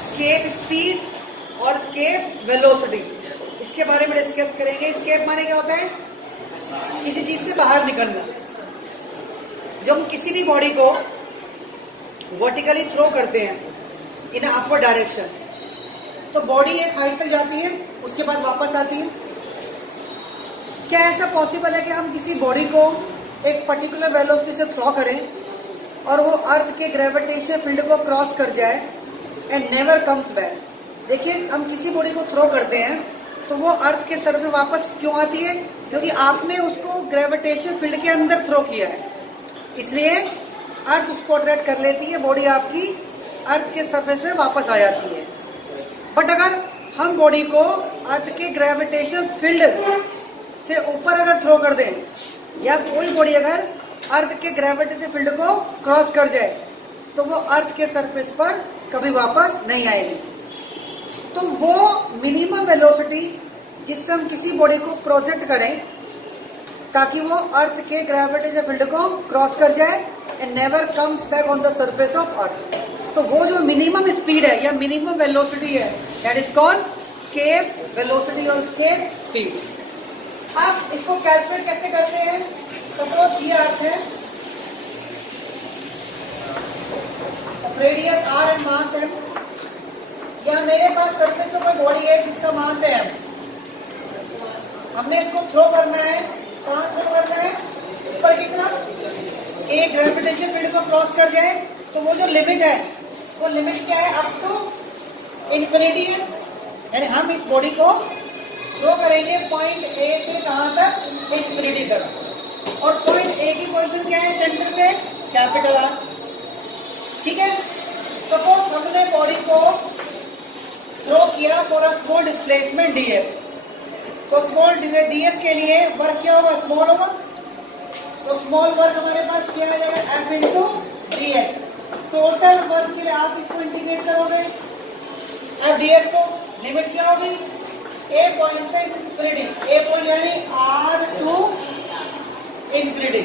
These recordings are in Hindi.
स्केप स्पीड और स्केप वेलोसिटी, इसके बारे में डिस्कस करेंगे। स्केप माने क्या होता है? किसी चीज से बाहर निकलना। जब हम किसी भी बॉडी को वर्टिकली थ्रो करते हैं इन अपवर्ड डायरेक्शन, तो बॉडी एक हाइट तक जाती है, उसके बाद वापस आती है। क्या ऐसा पॉसिबल है कि हम किसी बॉडी को एक पर्टिकुलर वेलोसिटी से थ्रो करें और वो अर्थ के ग्रेविटेशन फील्ड को क्रॉस कर जाए एंड नेवर कम्स बैक? देखिए, हम किसी बॉडी को थ्रो करते हैं तो वो अर्थ के सरफेस वापस क्यों आती है? क्योंकि आपने उसको ग्रेविटेशन फील्ड के अंदर थ्रो किया है, इसलिए अर्थ उसको अट्रैक्ट कर लेती है, बॉडी आपकी अर्थ के सरफेस में वापस आ जाती है। बट अगर हम बॉडी को अर्थ के ग्रेविटेशन फील्ड से ऊपर अगर थ्रो कर दें, या कोई बॉडी अगर अर्थ के ग्रेविटेशन फील्ड को क्रॉस कर जाए, तो वो अर्थ के सरफेस पर कभी वापस नहीं आएगी। तो वो मिनिमम वेलोसिटी जिससे हम किसी बॉडी को प्रोजेक्ट करें ताकि वो अर्थ के ग्रेविटेशन फील्ड को क्रॉस कर जाए and never comes back on the surface of earth, तो वो जो मिनिमम स्पीड है या मिनिमम वेलोसिटी है, that is called escape velocity और स्केप स्पीड। आप इसको कैलकुलेट कैसे करते हैं? सपोज ये अर्थ है, radius r and mass m, या मेरे पास सरफेस पे कोई बॉडी है जिसका मास है m। हमने इसको थ्रो करना है, कहाँ थ्रो करना है? ऊपर कितना? एक ग्रेविटेशन फील्ड को क्रॉस कर जाए, तो वो जो लिमिट है, वो लिमिट क्या है? अप टू इंफिनिटी है। यानी हम इस बॉडी को थ्रो करेंगे पॉइंट ए से कहां तक? इंफिनिटी तक। और पॉइंट ए की पोजीशन क्या है? सेंटर से कैपिटल आर। ठीक है। सपोज हमने बॉडी को थ्रो किया for a small displacement DS, तो स्मॉल डीएस के लिए वर्क क्या होगा? स्मॉल होगा। तो स्मॉल वर्क हमारे पास क्या आ जाएगा? F into DS. Total work के लिए आप इसको इंटीग्रेट करोगे एफ डीएस को, लिमिट क्या होगी? ए पॉइंट से इंफिनिटी, ए पॉइंट यानी आर टू इंफिनिटी।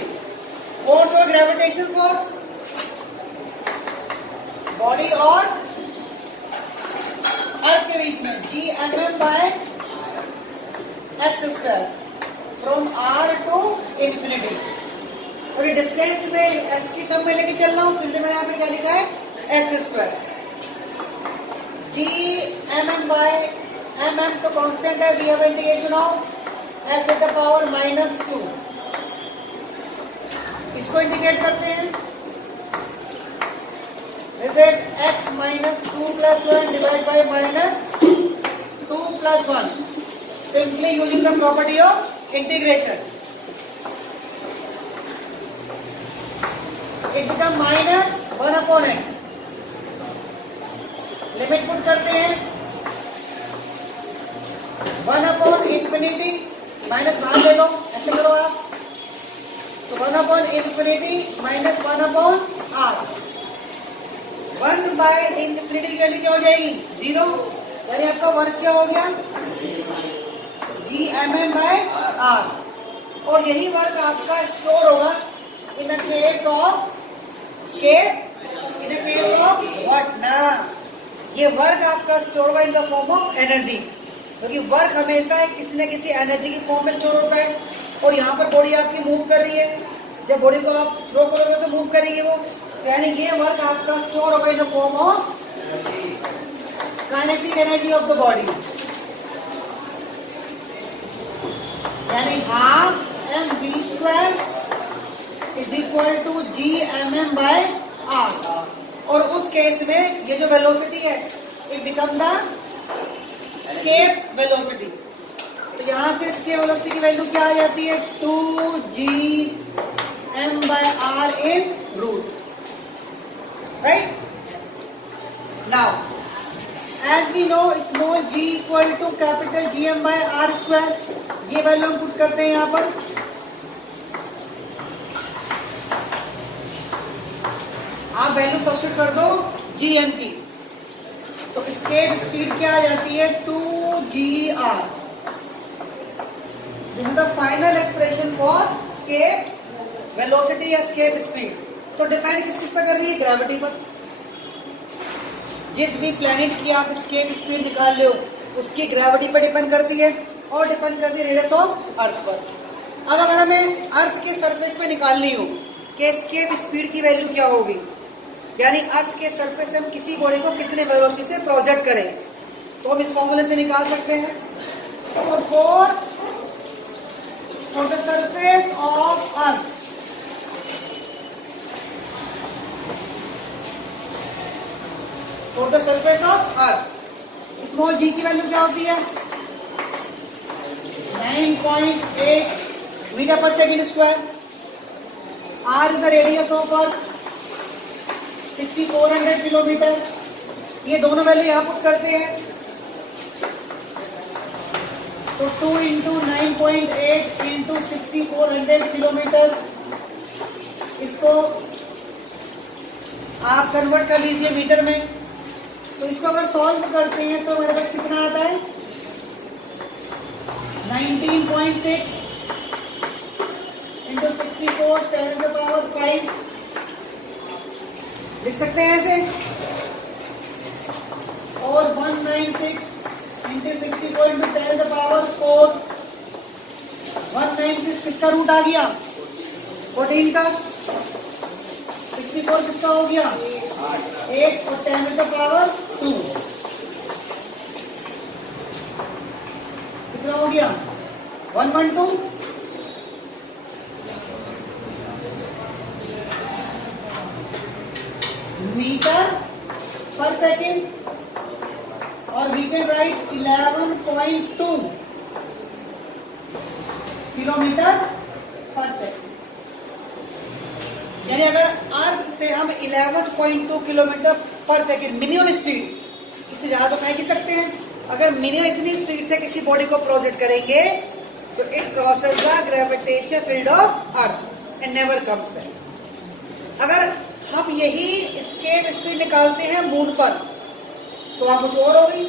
फोर्स और ग्रेविटेशन फोर्स बॉडी और अर्थ के बीच में G M M by x square from R to infinity. और ये डिस्टेंस में एक्स की टर्म में लेके चल रहा हूं, तो इसलिए मैंने यहाँ पे क्या लिखा है? X square. G M M by M M तो कांस्टेंट है, we have integration of x to the power -2। इसको इंटीग्रेट करते हैं। This is x -2 + 1 divide by -2 + 1, simply using the property of integration. It become -1/x। Limit put करते हैं, 1/∞, माइनस बाहर ले लो, ऐसे करो आप, तो 1/∞ -1/r। 1/∞ की वैल्यू क्या हो जाएगी? 0। यानी आपका वर्क क्या हो गया? Gmm/r। और यही वर्क आपका स्टोर होगा in case of escape, in case of what ना, ये वर्क आपका स्टोर होगा in the form of energy, क्योंकि वर्क हमेशा किसी न किसी एनर्जी की फॉर्म में स्टोर होता है। और यहाँ पर बॉडी आपकी मूव कर रही है, जब बॉडी को आप थ्रो करोगे तो मूव करेगी वो, यानी ये वर्क आपका स्टोर होगा in the form of kinetic energy of the body. यानी ½ mv² = Gmm/r। और उस केस में ये जो वेलोसिटी है, it become the escape velocity. तो यहां से स्केप वेलोसिटी की वैल्यू क्या आ जाती है? 2Gm/r in root, right? Now, as we know, small g equal to capital Gm/r²। ये वैल्यू हम पुट करते हैं यहां पर। आप वैल्यू सब्स्टिट्यूट कर दो Gm की, तो स्केप स्पीड क्या आ जाती है? 2Gr। This is the final expression for escape velocity या स्केप स्पीड। तो डिपेंड किस किस पर कर रही है? ग्रेविटी पर। जिस भी प्लैनेट की आप एस्केप स्पीड निकाल लो उसकी ग्रेविटी पर डिपेंड करती है और डिपेंड करती है रेडियस ऑफ अर्थ पर। अब अगर हमें अर्थ के सरफेस पे निकालनी हो कि एस्केप स्पीड की वैल्यू क्या होगी, यानी अर्थ के सरफेस से हम किसी बॉडी को कितने वेलोसिटी से प्रोजेक्ट करें, तो हम इस फॉर्मूले से निकाल सकते हैं। For the surface of earth, for the surface of earth, small G की वैल्यू क्या होती है 9.8 metre per second square. R is the radius of earth 6400 kilometre. ये दोनों वैल्यू यहाँ पुट करते हैं तो 2 इंटू 9.8 इंटू 6400 किलोमीटर, इसको आप कन्वर्ट कर लीजिए मीटर में। तो इसको अगर सॉल्व करते हैं तो मेरे पास कितना आता है 19.6 इंटू 64 10⁵ लिख सकते हैं ऐसे, और 196 इंटू 64 इंटू 10⁴। 196 किसका रूट आ गया 14 का, 64 किसका हो गया 8 और 10⁻²। कितना हो गया 112 मीटर पर सेकेंड, और वी कैन राइट 11.2 किलोमीटर पर सेकेंड। यानी अगर अर्थ से हम 11.2 किलोमीटर पर सेकेंड मिनिमम स्पीड, इससे ज्यादा तो कह सकते हैं, अगर मिनिमम इतनी स्पीड से किसी बॉडी को प्रोजेक्ट करेंगे तो it crosses the gravitation field of earth and never comes back. अगर हम यही एस्केप स्पीड निकालते हैं मून पर तो वहां कुछ और होगी।